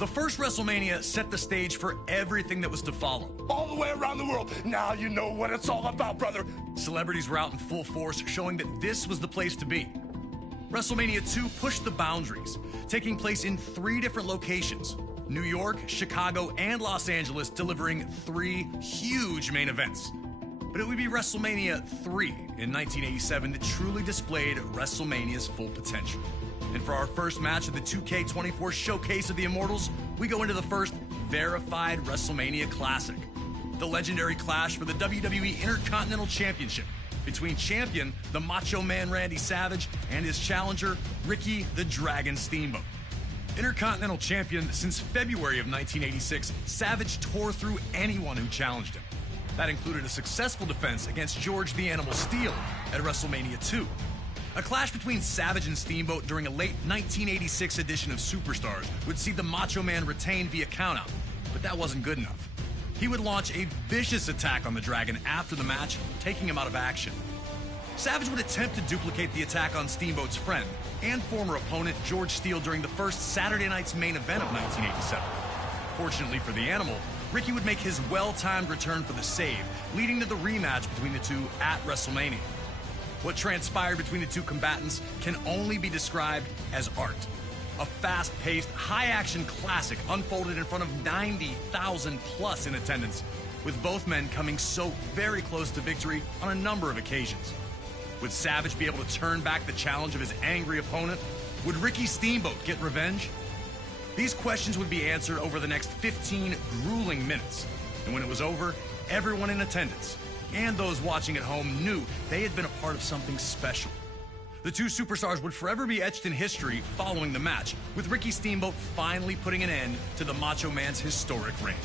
The first WrestleMania set the stage for everything that was to follow. All the way around the world. Now you know what it's all about, brother. Celebrities were out in full force, showing that this was the place to be. WrestleMania 2 pushed the boundaries, taking place in 3 different locations: New York, Chicago, and Los Angeles, delivering 3 huge main events. But it would be WrestleMania 3 in 1987 that truly displayed WrestleMania's full potential. And for our first match of the 2K24 Showcase of the Immortals, we go into the first verified WrestleMania Classic, the legendary clash for the WWE Intercontinental Championship between champion, the Macho Man Randy Savage, and his challenger, Ricky the Dragon Steamboat. Intercontinental champion since February of 1986, Savage tore through anyone who challenged him. That included a successful defense against George the Animal Steele at WrestleMania 2. A clash between Savage and Steamboat during a late 1986 edition of Superstars would see the Macho Man retain via countout, but that wasn't good enough. He would launch a vicious attack on the Dragon after the match, taking him out of action. Savage would attempt to duplicate the attack on Steamboat's friend and former opponent George Steele during the first Saturday night's main event of 1987. Fortunately for the Animal, Ricky would make his well-timed return for the save, leading to the rematch between the two at WrestleMania. What transpired between the two combatants can only be described as art. A fast-paced, high-action classic unfolded in front of 90,000 plus in attendance, with both men coming so very close to victory on a number of occasions. Would Savage be able to turn back the challenge of his angry opponent? Would Ricky Steamboat get revenge? These questions would be answered over the next 15 grueling minutes. And when it was over, everyone in attendance and those watching at home knew they had been a part of something special. The two superstars would forever be etched in history following the match, with Ricky Steamboat finally putting an end to the Macho Man's historic reign.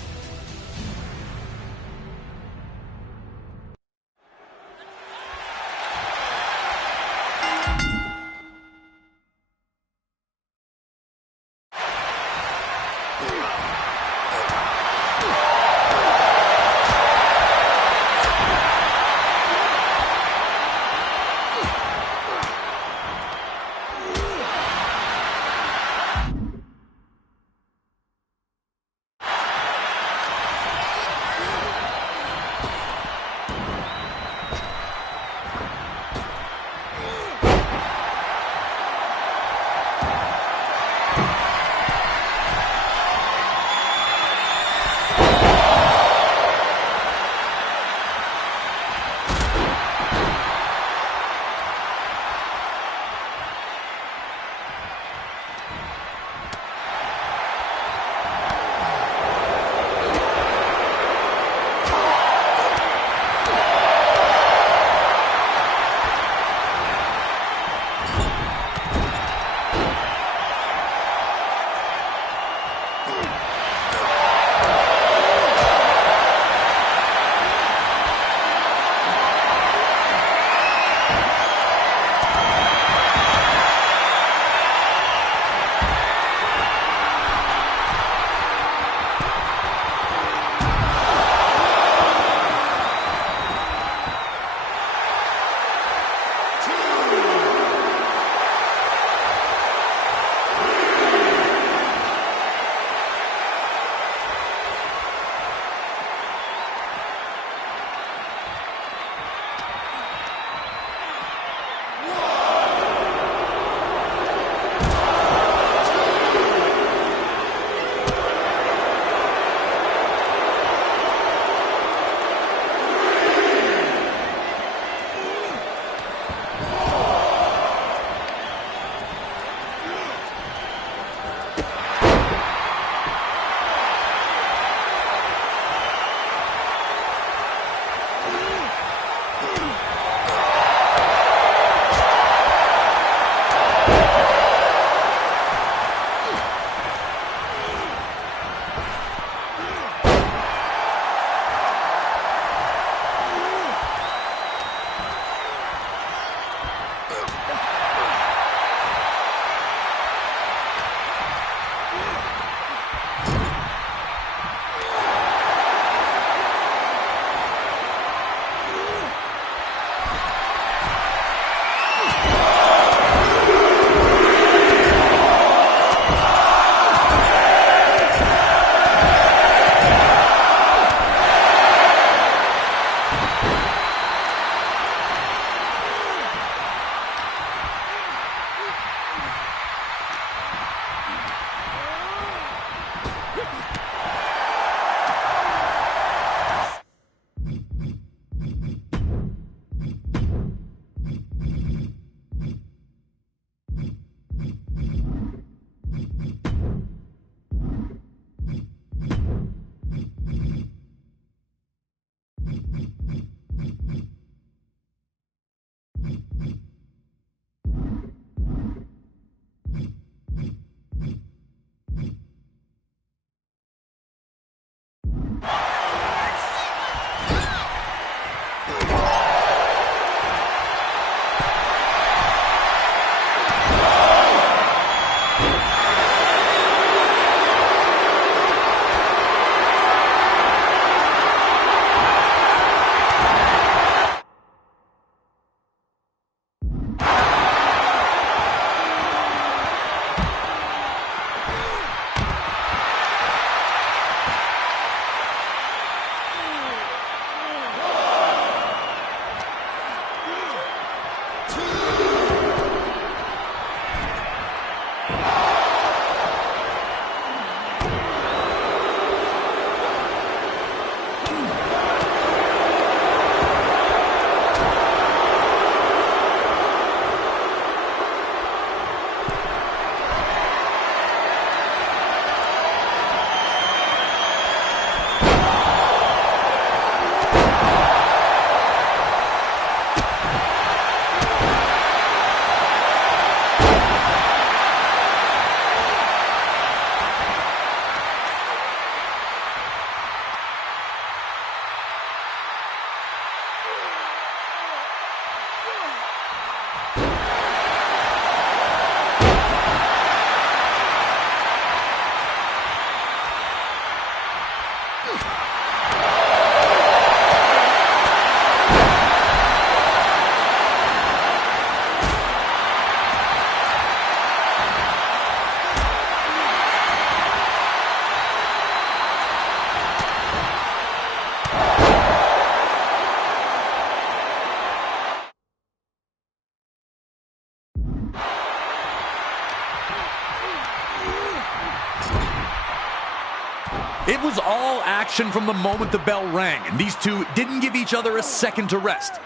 It was all action from the moment the bell rang, and these two didn't give each other a second to rest.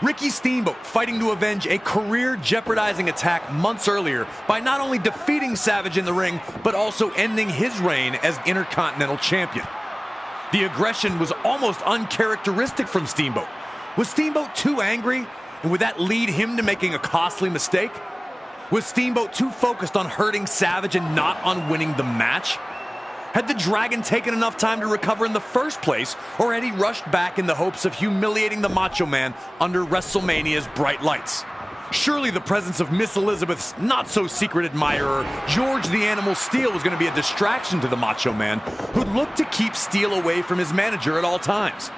Ricky Steamboat fighting to avenge a career-jeopardizing attack months earlier by not only defeating Savage in the ring, but also ending his reign as Intercontinental Champion. The aggression was almost uncharacteristic from Steamboat. Was Steamboat too angry, and would that lead him to making a costly mistake? Was Steamboat too focused on hurting Savage and not on winning the match? Had the Dragon taken enough time to recover in the first place, or had he rushed back in the hopes of humiliating the Macho Man under WrestleMania's bright lights? Surely the presence of Miss Elizabeth's not-so-secret admirer, George the Animal Steele, was going to be a distraction to the Macho Man, who'd look to keep Steele away from his manager at all times.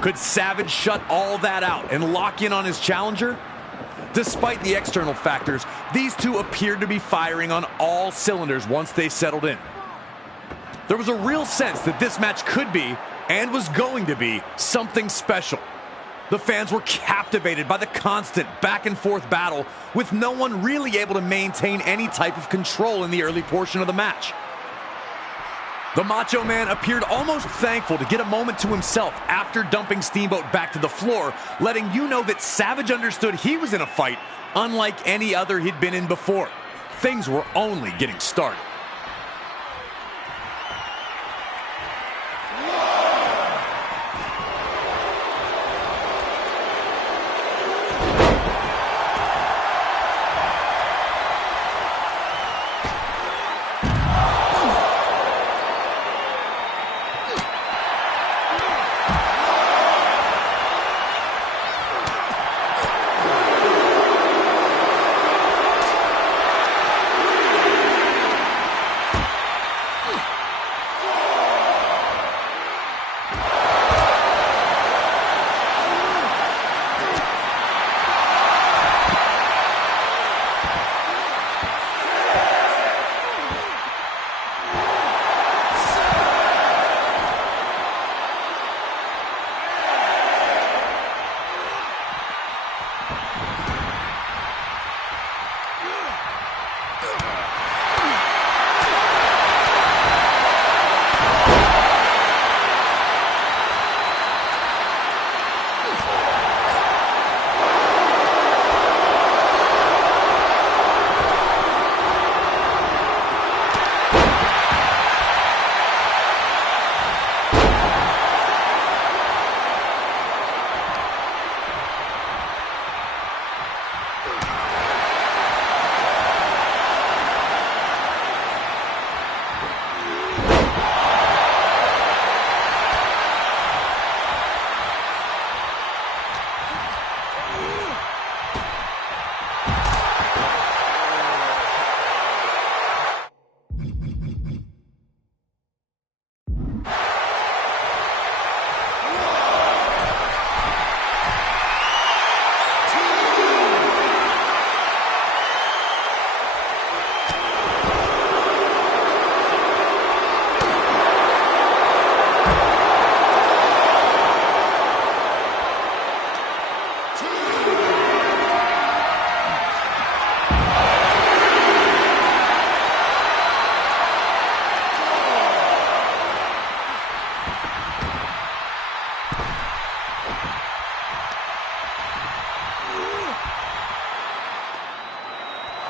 Could Savage shut all that out and lock in on his challenger? Despite the external factors, these two appeared to be firing on all cylinders once they settled in. There was a real sense that this match could be, and was going to be, something special. The fans were captivated by the constant back-and-forth battle, with no one really able to maintain any type of control in the early portion of the match. The Macho Man appeared almost thankful to get a moment to himself after dumping Steamboat back to the floor, letting you know that Savage understood he was in a fight unlike any other he'd been in before. Things were only getting started.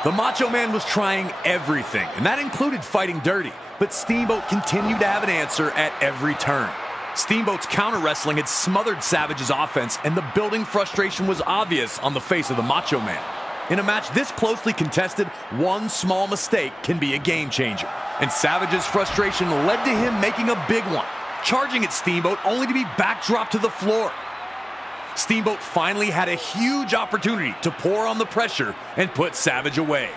The Macho Man was trying everything, and that included fighting dirty, but Steamboat continued to have an answer at every turn. Steamboat's counter wrestling had smothered Savage's offense, and the building frustration was obvious on the face of the Macho Man. In a match this closely contested, one small mistake can be a game changer, and Savage's frustration led to him making a big one, charging at Steamboat only to be backdropped to the floor. Steamboat finally had a huge opportunity to pour on the pressure and put Savage away.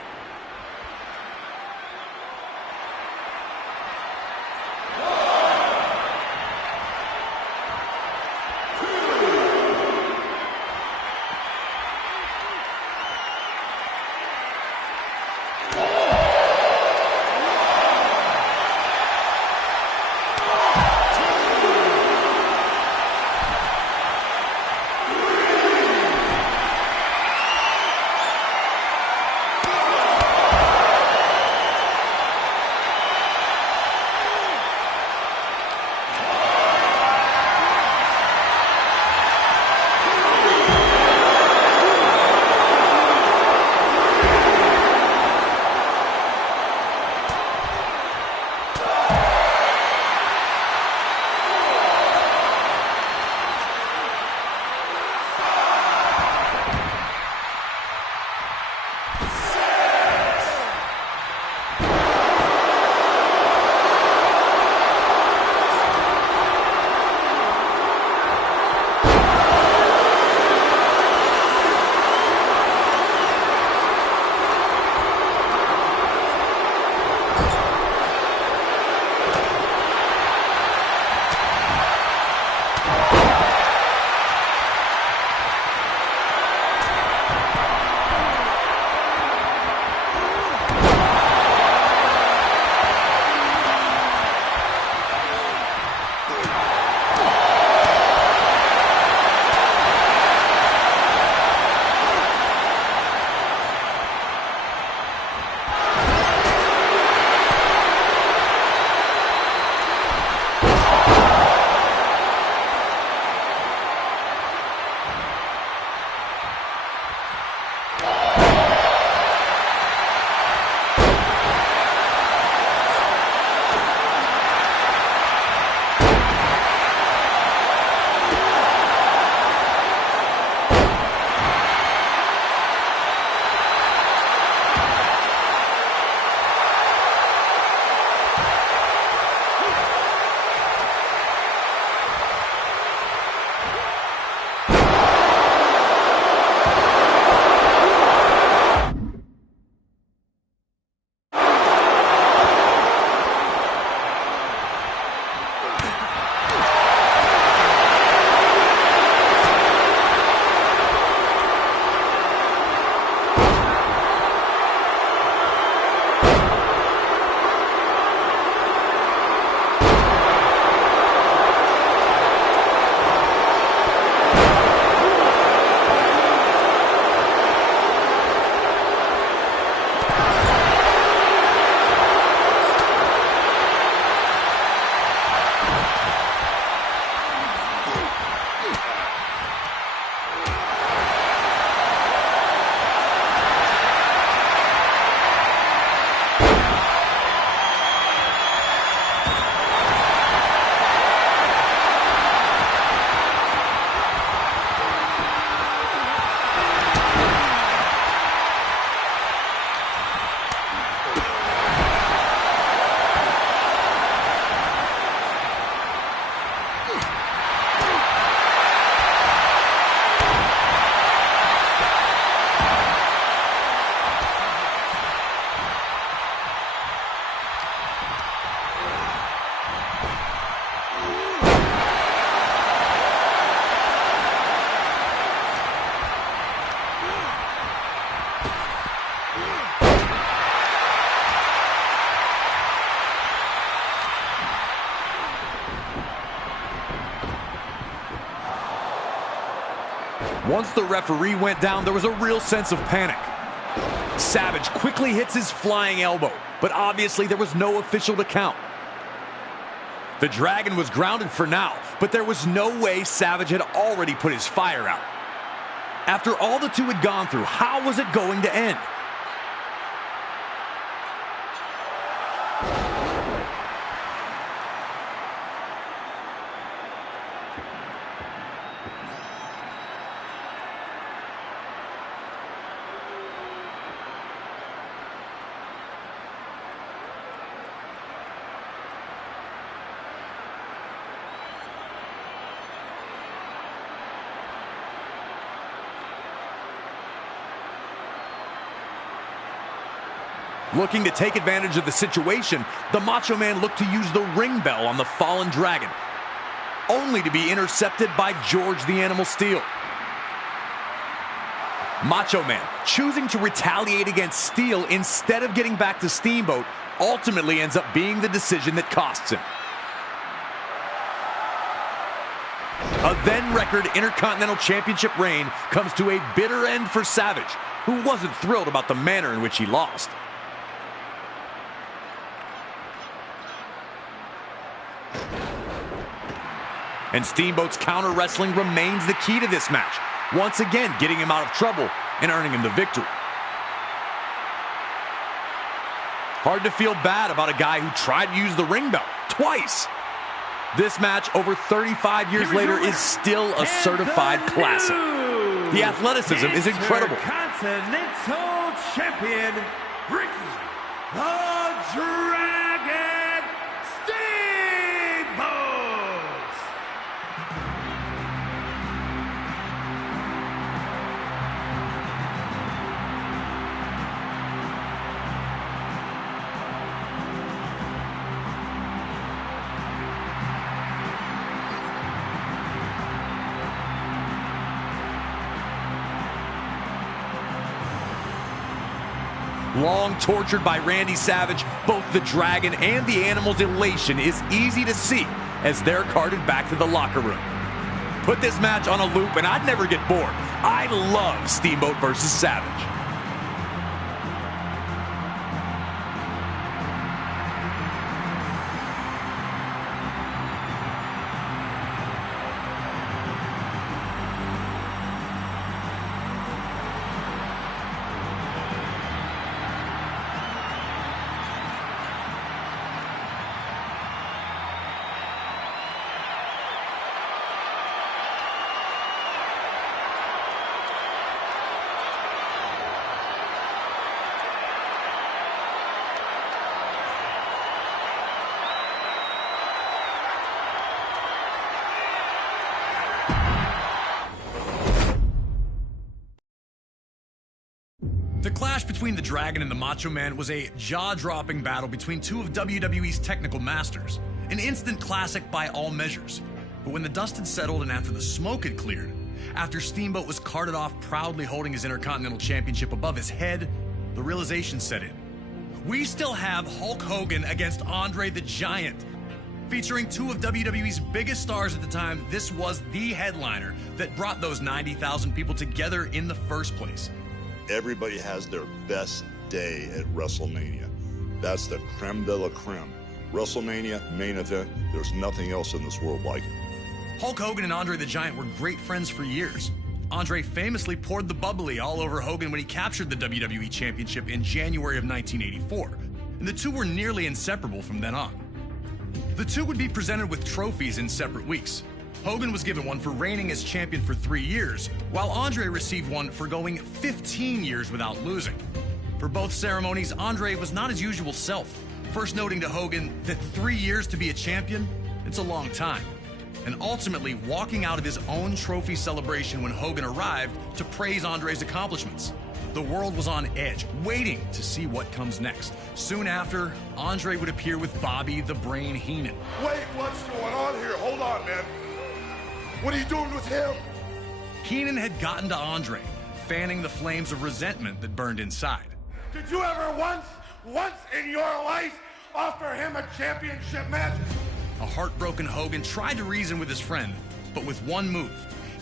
Once the referee went down, there was a real sense of panic. Savage quickly hits his flying elbow, but obviously there was no official to count. The Dragon was grounded for now, but there was no way Savage had already put his fire out. After all the two had gone through, how was it going to end? Looking to take advantage of the situation, the Macho Man looked to use the ring bell on the fallen Dragon, only to be intercepted by George the Animal Steel. Macho Man, choosing to retaliate against Steel instead of getting back to Steamboat, ultimately ends up being the decision that costs him. A then-record Intercontinental Championship reign comes to a bitter end for Savage, who wasn't thrilled about the manner in which he lost. And Steamboat's counter wrestling remains the key to this match, once again getting him out of trouble and earning him the victory. Hard to feel bad about a guy who tried to use the ring bell twice. This match, over 35 years later, is still a certified classic. The athleticism is incredible. Intercontinental Champion, Ricky the Dragon Steamboat! Long tortured by Randy Savage, both the Dragon and the Animal's elation is easy to see as they're carted back to the locker room. Put this match on a loop and I'd never get bored. I love Steamboat versus Savage. The clash between the Dragon and the Macho Man was a jaw-dropping battle between two of WWE's technical masters, an instant classic by all measures. But when the dust had settled and after the smoke had cleared, after Steamboat was carted off proudly holding his Intercontinental Championship above his head, the realization set in. We still have Hulk Hogan against Andre the Giant. Featuring two of WWE's biggest stars at the time, this was the headliner that brought those 90,000 people together in the first place. Everybody has their best day at WrestleMania. That's the creme de la creme. WrestleMania, main event, there's nothing else in this world like it. Hulk Hogan and Andre the Giant were great friends for years. Andre famously poured the bubbly all over Hogan when he captured the WWE Championship in January of 1984, and the two were nearly inseparable from then on. The two would be presented with trophies in separate weeks. Hogan was given one for reigning as champion for 3 years, while Andre received one for going 15 years without losing. For both ceremonies, Andre was not his usual self, first noting to Hogan that 3 years to be a champion, it's a long time, and ultimately walking out of his own trophy celebration when Hogan arrived to praise Andre's accomplishments. The world was on edge, waiting to see what comes next. Soon after, Andre would appear with Bobby the Brain Heenan. Wait, what's going on here? Hold on, man. What are you doing with him? Heenan had gotten to Andre, fanning the flames of resentment that burned inside. Did you ever once in your life offer him a championship match? A heartbroken Hogan tried to reason with his friend, but with one move,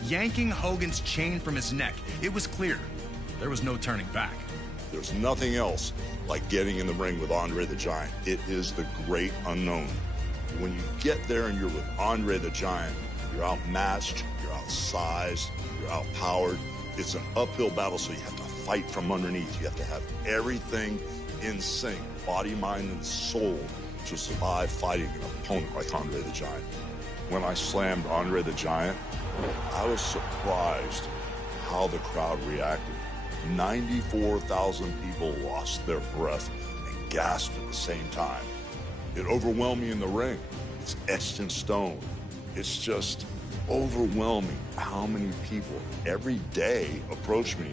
yanking Hogan's chain from his neck, it was clear there was no turning back. There's nothing else like getting in the ring with Andre the Giant. It is the great unknown. When you get there and you're with Andre the Giant, you're outmatched, you're outsized, you're outpowered. It's an uphill battle, so you have to fight from underneath. You have to have everything in sync, body, mind, and soul, to survive fighting an opponent like Andre the Giant. When I slammed Andre the Giant, I was surprised how the crowd reacted. 94,000 people lost their breath and gasped at the same time. It overwhelmed me in the ring. It's etched in stone. It's just overwhelming how many people every day approach me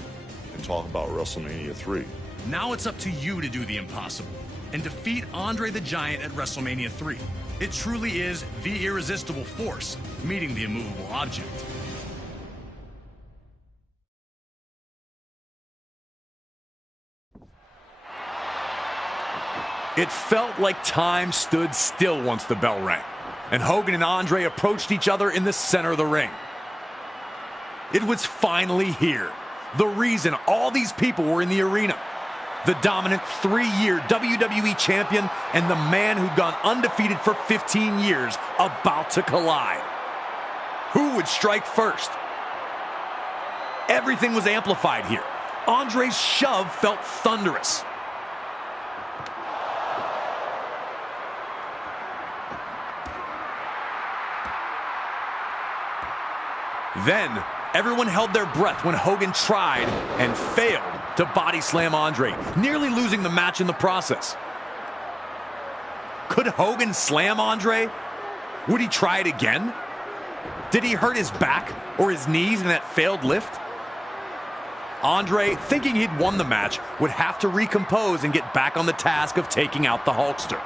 and talk about WrestleMania 3. Now it's up to you to do the impossible and defeat Andre the Giant at WrestleMania 3. It truly is the irresistible force meeting the immovable object. It felt like time stood still once the bell rang, and Hogan and Andre approached each other in the center of the ring. It was finally here. The reason all these people were in the arena. The dominant 3-year WWE champion and the man who'd gone undefeated for 15 years about to collide. Who would strike first? Everything was amplified here. Andre's shove felt thunderous. Then, everyone held their breath when Hogan tried and failed to body slam Andre, nearly losing the match in the process. Could Hogan slam Andre? Would he try it again? Did he hurt his back or his knees in that failed lift? Andre, thinking he'd won the match, would have to recompose and get back on the task of taking out the Hulkster.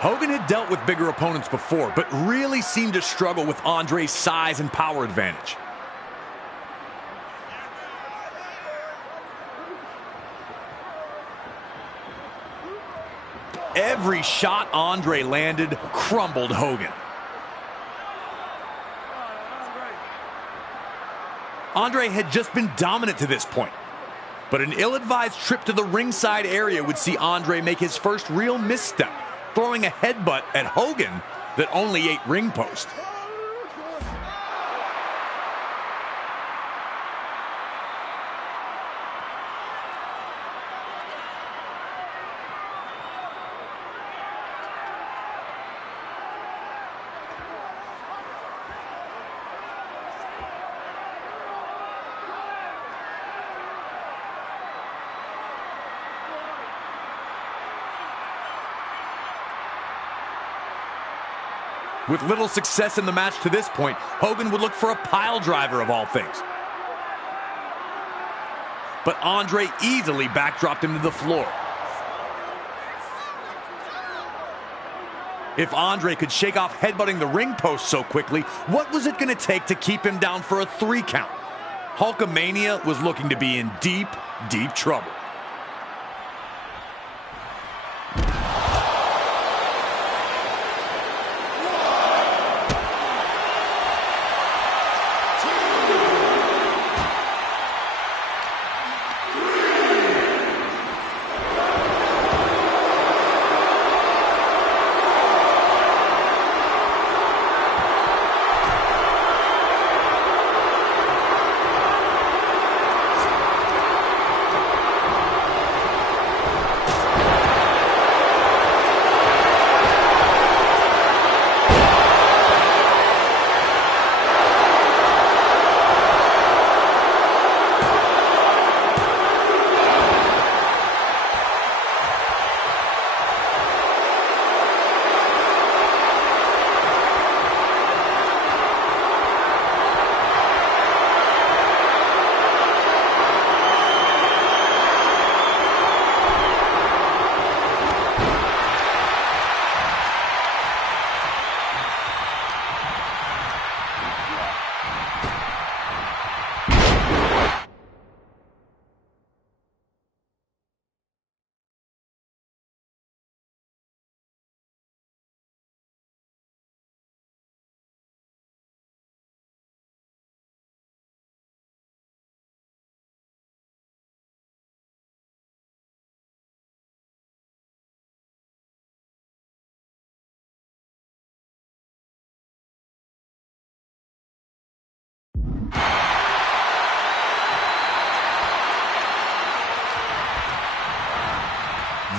Hogan had dealt with bigger opponents before, but really seemed to struggle with Andre's size and power advantage. Every shot Andre landed crumbled Hogan. Andre had just been dominant to this point, but an ill-advised trip to the ringside area would see Andre make his first real misstep, throwing a headbutt at Hogan that only ate ring post. With little success in the match to this point, Hogan would look for a pile driver of all things. But Andre easily backdropped him to the floor. If Andre could shake off headbutting the ring post so quickly, what was it going to take to keep him down for a 3 count? Hulkamania was looking to be in deep, deep trouble.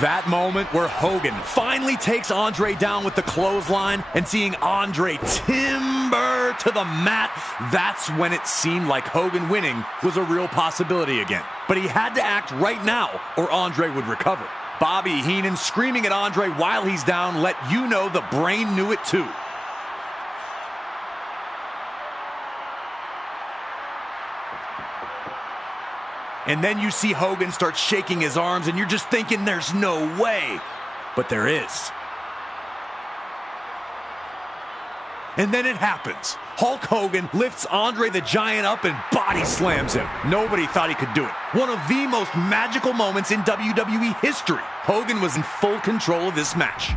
That moment where Hogan finally takes Andre down with the clothesline and seeing Andre timber to the mat, that's when it seemed like Hogan winning was a real possibility again. But he had to act right now or Andre would recover. Bobby Heenan screaming at Andre while he's down let you know the brain knew it too. And then you see Hogan start shaking his arms and you're just thinking there's no way. But there is. And then it happens. Hulk Hogan lifts Andre the Giant up and body slams him. Nobody thought he could do it. One of the most magical moments in WWE history. Hogan was in full control of this match.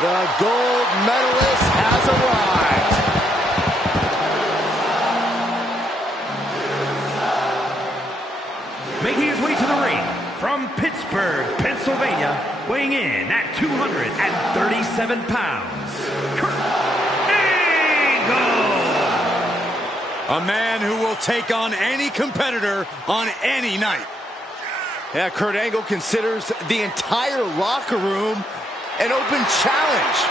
The gold medalist has arrived. Making his way to the ring from Pittsburgh, Pennsylvania, weighing in at 237 pounds, Kurt Angle. A man who will take on any competitor on any night. Yeah, Kurt Angle considers the entire locker room an open challenge.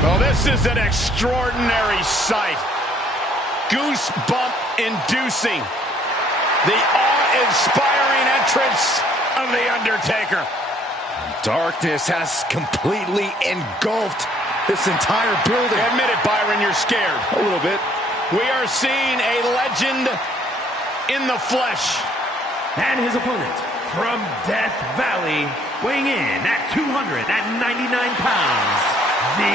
Well, this is an extraordinary sight. Goosebump-inducing. The awe-inspiring entrance of The Undertaker. Darkness has completely engulfed this entire building. Admit it, Byron, you're scared. A little bit. We are seeing a legend in the flesh. And his opponent from Death Valley, weighing in at 299 pounds, The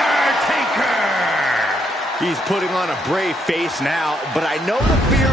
Undertaker. He's putting on a brave face now, but I know the fear